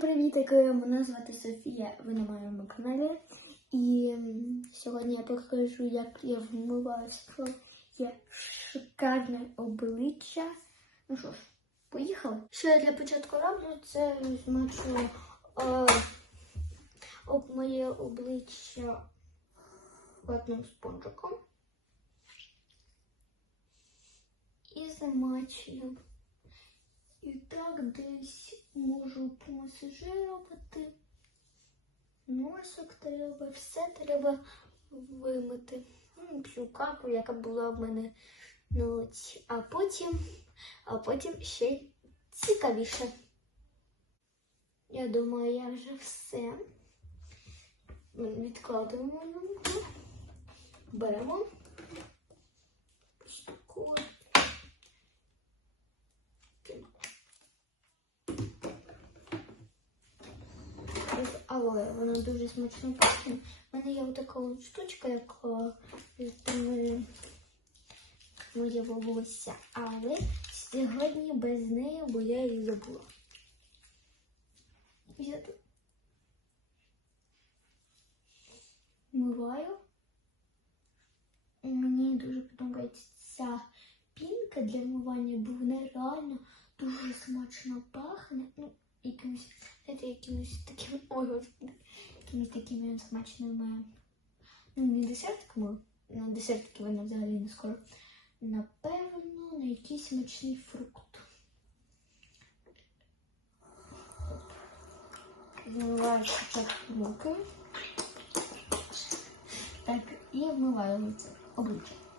привіт! Мене звати Софія, ви на моєму каналі. І сьогодні я покажу, як я вмиваю своє шикарне обличчя. Ну що ж, поїхали. Що я для початку роблю, це змочу е, об моє обличчя одним спонжиком. І замачую. Так десь можу помасажирувати. Носик треба, все треба вимити. Ну, Всю капу, яка була в мене на лиці. А потім, а потім ще цікавіше. Я думаю, я вже все. Відкладуємо його. Беремо. Ось таку от з алоє. Вона дуже смачно пахне. У мене є така штучка, яка відтримує моє волосся. Але сьогодні без неї, бо я її забула. Я тут миваю. Мені дуже подобається ця пінка для мивання, бо вона реально дуже смачно пахне. Ну, якимось, знаєте, якимось таким, ой, господи, якимось такими ну, не десертками, на десертки вона взагалі не скоро. Напевно, на якийсь смачний фрукт. Вмиваю спочатку руки. Так, і вмиваю обличчя.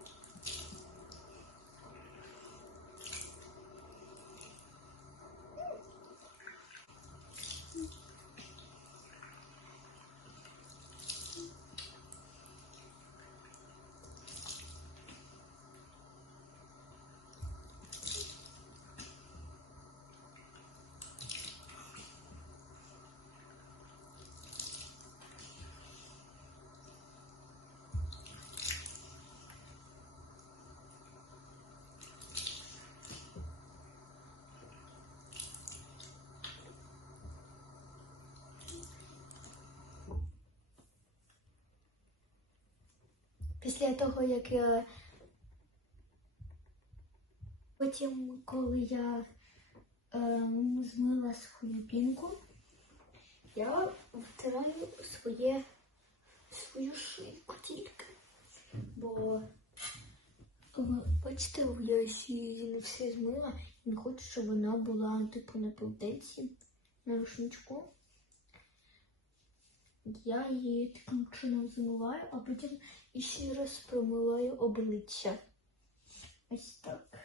Після того, як я потім, коли я ем, змила свою пінку, я втираю своє свою шийку тільки. Бо бачите, я її не все змила і не хочу, щоб вона була типу на полтинці, на рушничку. Я її таким чином змиваю, а потім ще раз промиваю обличчя. Ось так.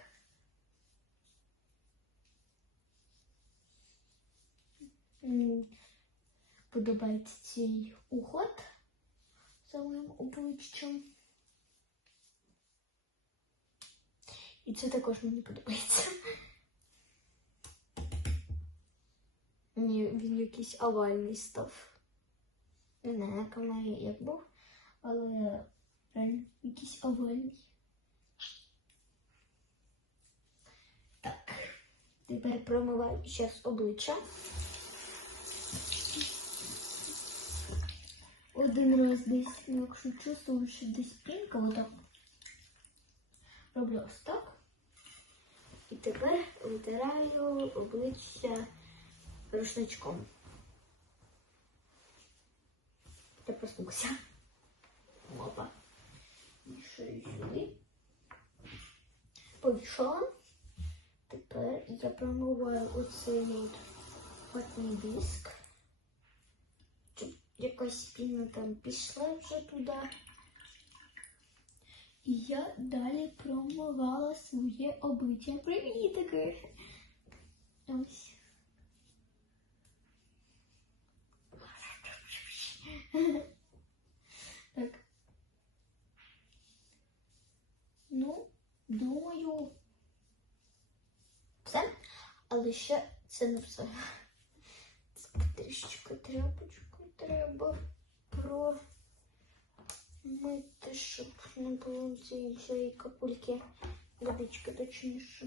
Подобається цей уход за моїм обличчям. І це також мені подобається. Ні, він якийсь овальний став. Не знаю, як вона як був, але реально якийсь овальний. Так, тепер промиваю ще з обличчя. Один раз десь, ну, якщо чувствую, що десь пінка, отак. Роблю ось так. І тепер витираю обличчя рушничком. Я проснувся. Опа. Мішаю сюди. Тепер я промиваю оцей ватний диск. Якась піна там пішла вже туди. І я далі промивала своє обличчя. Привітики! Ось. Так. Ну, думаю, все. Але ще це не все. Трішечки тряпочку треба промити, щоб не було цієї капульки. Водички точніше.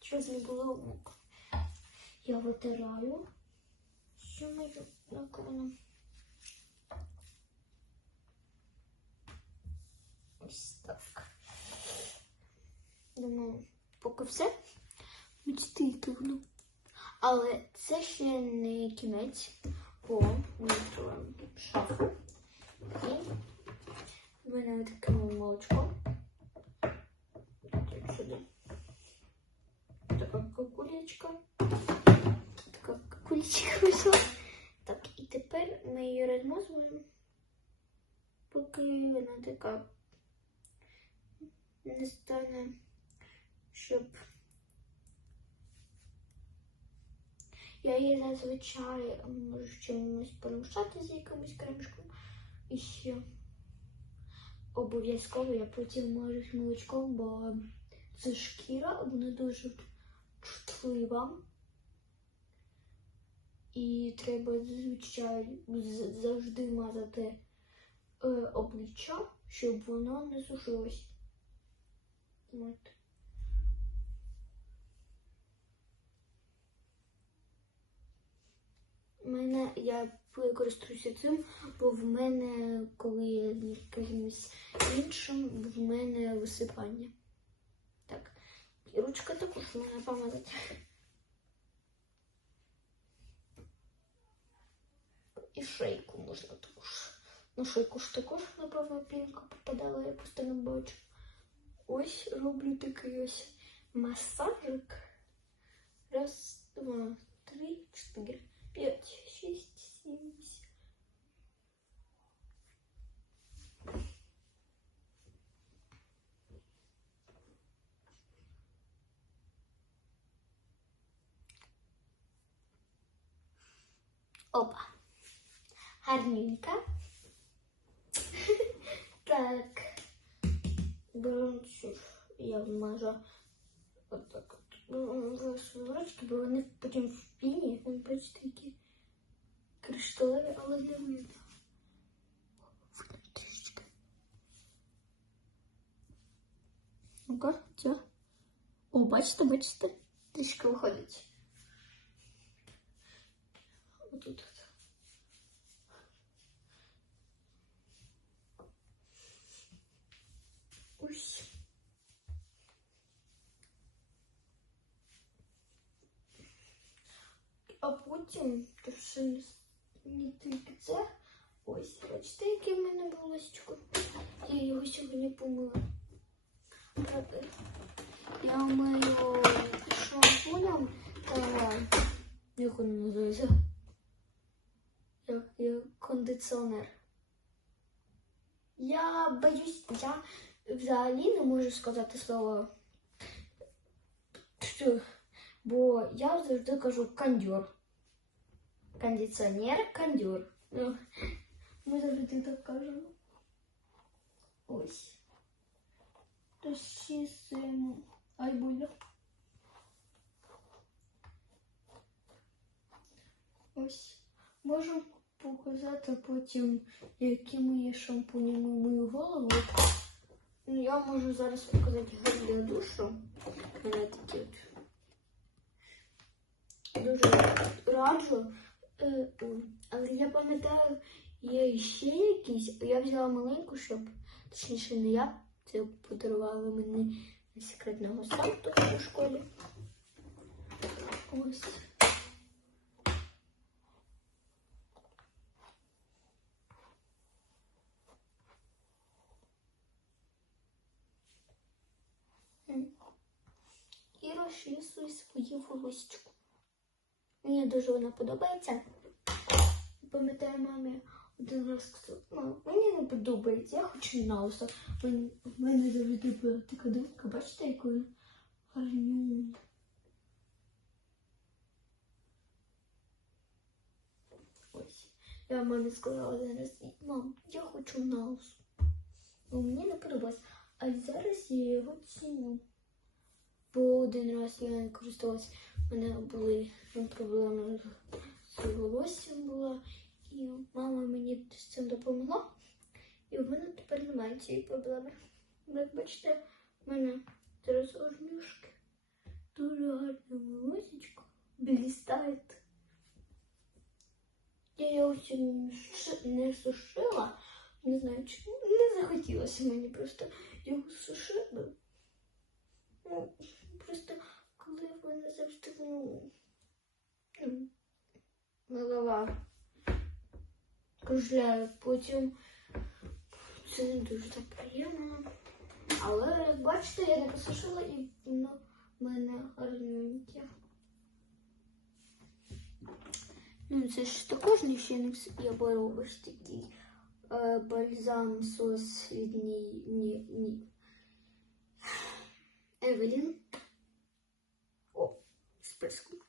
Щоб не було мокро. Я витираю всю мою раковину. Ось так. Думаю, поки все. Відстикну. Але це ще не кінець, бо ми відкриваємо шафу. І в мене таке молочко. Так, сюди. Така кулечка. Така кулечка вийшла. Так, і тепер ми її розмазуємо, поки вона така не стане, щоб я її зазвичай можу чимось перемішати з якимось кремішком. І ще обов'язково я потім можу з молочком, бо це шкіра, вона дуже чутлива. І треба зазвичай завжди мазати е, обличчя, щоб воно не сушилось. От. Мене я користуюся цим, бо в мене, коли я якимось іншим, в мене висипання. Так. І ручка також можна помазати. І шейку можна також. Ну, шейку ж також, напевно, пінка попадала, я просто не бачу. Ось роблю такий ось масажик. Раз, два, три, чотири, п'ять, шість, сім. вісім. Опа. Гарненько. Так. Беру. Я вмажу отак от. В шнурочки, бо вони потім в піні. Ви бачите, які кришталеві, але не видно. Трішечки. Ну-ка, ця. О, бачите, бачите? Трішки виходить. Отут. от. Ось. А потім, то ще не, тільки це. Ось, бачите, яке в мене волосечко. Я його сьогодні помила. Я мию шампунем та як воно називається? Як, як кондиціонер. Я боюсь, я взагалі не можу сказати слово. «тьфу», Бо я завжди кажу кондьор. Кондиціонер, кондьор. Ну, ми завжди так кажемо. Ось. Розчісуємо. Ай, больно. Ось. Можу показати потім, якими я шампунями мою голову. Ну, я можу зараз показати гель для душу. У мене раджу. Е, Але я пам'ятаю, є ще якісь. Я взяла маленьку, щоб точніше не я. Це подарували мені на секретного сайту у школі. Ось. І розчісую свою волосечку. Мені дуже вона подобається. Пам'ятаю, мамі один раз «Мам, мені не подобається, я хочу на уса. В мене завжди була така думка, бачите, якою гарню. Ось. Я мамі сказала один раз, мам, я хочу на ус. Ну, мені не подобається. А зараз я його ціню. Бо один раз я не користувалася, у мене були проблеми з волоссям була, і мама мені з цим допомогла. І в мене тепер немає цієї проблеми. Як бачите, в мене зараз орнюшки. Дуже гарне волосечко. Блістає. Я його сьогодні не сушила. Не знаю, чому не захотілося мені просто його сушити. Ну, просто коли вони завжди ну, ну, голова кружляє, потім це не дуже так приємно. Але бачите, я не посушила і воно в мене гарненьке. Ну, це ж також не ще не. Я такий е, бальзам сос від ні, ні, ні. Евелін. О, списку.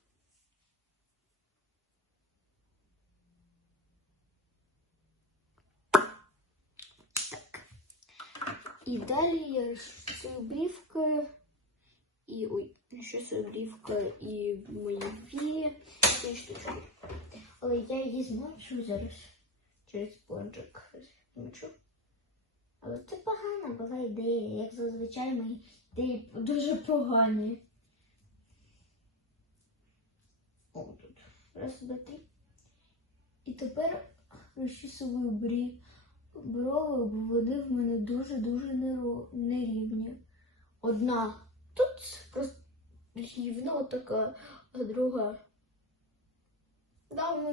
І далі я з обрівкою і ой, ще з обрівкою і мої дві ці штучки. Але я її змочу зараз через пончик. Але це погана була ідея. Як зазвичай мої ідеї дуже погані. О, тут. Раз, два, три. І тепер розчісую брі брови, бо вони в мене дуже-дуже нерівні. Одна тут просто рівна така, а друга. Да, в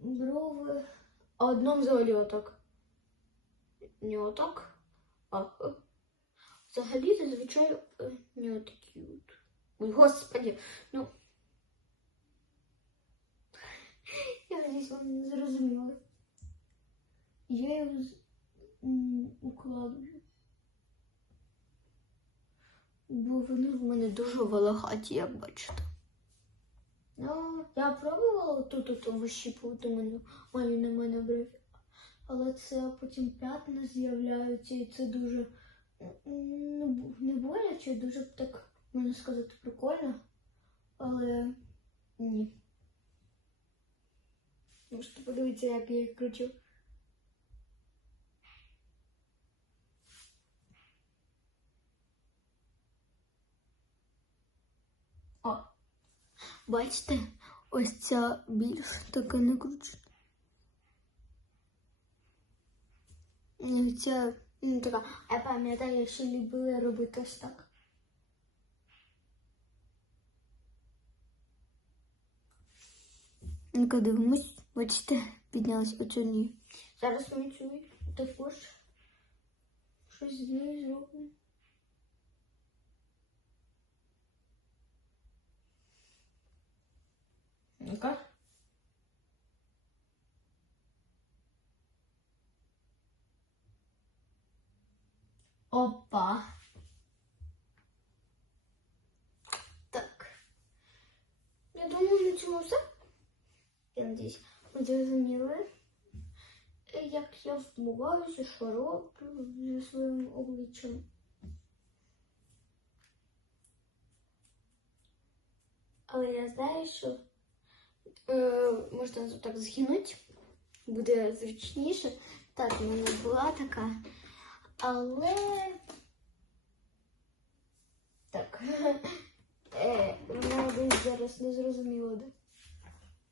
брови. А одна взагалі отак. Не отак, а взагалі зазвичай е, не отакі от. Ой, господи, ну. Я надіюсь, вам не зрозуміли. Я його укладую. Бо вони в мене дуже волохаті, як бачите. Ну, я пробувала тут от вищіпувати мене, маю на мене брив. Але це потім п'ятна з'являються, і це дуже бу- не боляче, дуже так, можна сказати, прикольно. Але ні. Можете подивитися, як я їх кручу. О, бачите, ось ця більш така не кручена. І ця ну, така, я пам'ятаю, що любили робити ось так. Ну-ка дивимось, бачите, піднялась оцю ні. Зараз ми цю також щось з нею зробимо. Ну-ка. Опа. Так. Я думаю, на цьому все. Я надіюсь, ви зрозуміли, е, як я вмиваюся, що роблю зі своїм обличчям. Але я знаю, що е, Можна так згинути, буде зручніше. Так, в мене була така. Але. Так. Е, вона десь зараз не зрозуміла, де.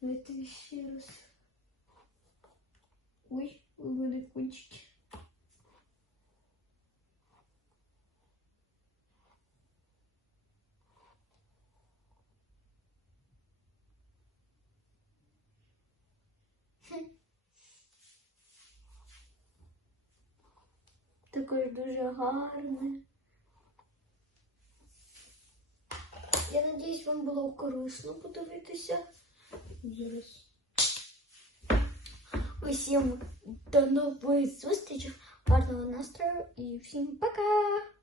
Давайте ще раз. Ой, у мене кончики. Також дуже гарне. Я надіюсь, вам було корисно подивитися. Зараз. Усім до нової зустрічі, гарного настрою і всім пока!